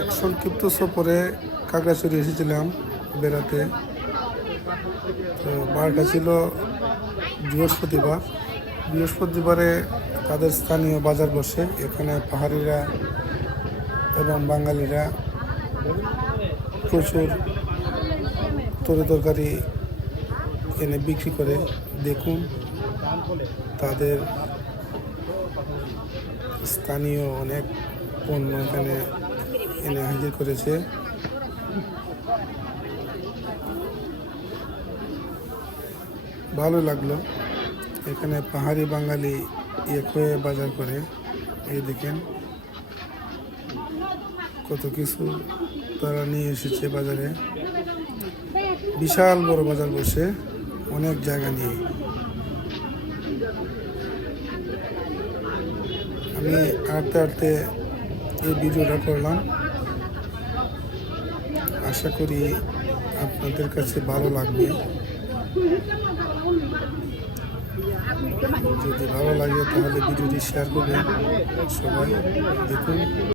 এক সংক্ষিপ্ত সফরে খাগড়াছড়ি এসেছিলাম বেড়াতে। তো বারটা ছিল বৃহস্পতিবারে তাদের স্থানীয় বাজার বসে। এখানে পাহাড়িরা এবং বাঙালিরা প্রচুর তরকারি এনে বিক্রি করে। দেখুন, তাদের স্থানীয় অনেক পণ্য এখানে এনে হাজির করেছে। ভালো লাগলো, এখানে পাহাড়ি বাঙালি এক হয়ে বাজার করে। এই দেখেন কত কিছু তারা নিয়ে এসেছে বাজারে। বিশাল বড় বাজার বসে অনেক জায়গা নিয়ে। আমি হাঁটতে হাঁটতে এই ভিডিওটা করলাম। আশা করি আপনাদের কাছে ভালো লাগবে। যদি ভালো লাগে তাহলে ভিডিওটি শেয়ার করবেন। সবাই দেখুন।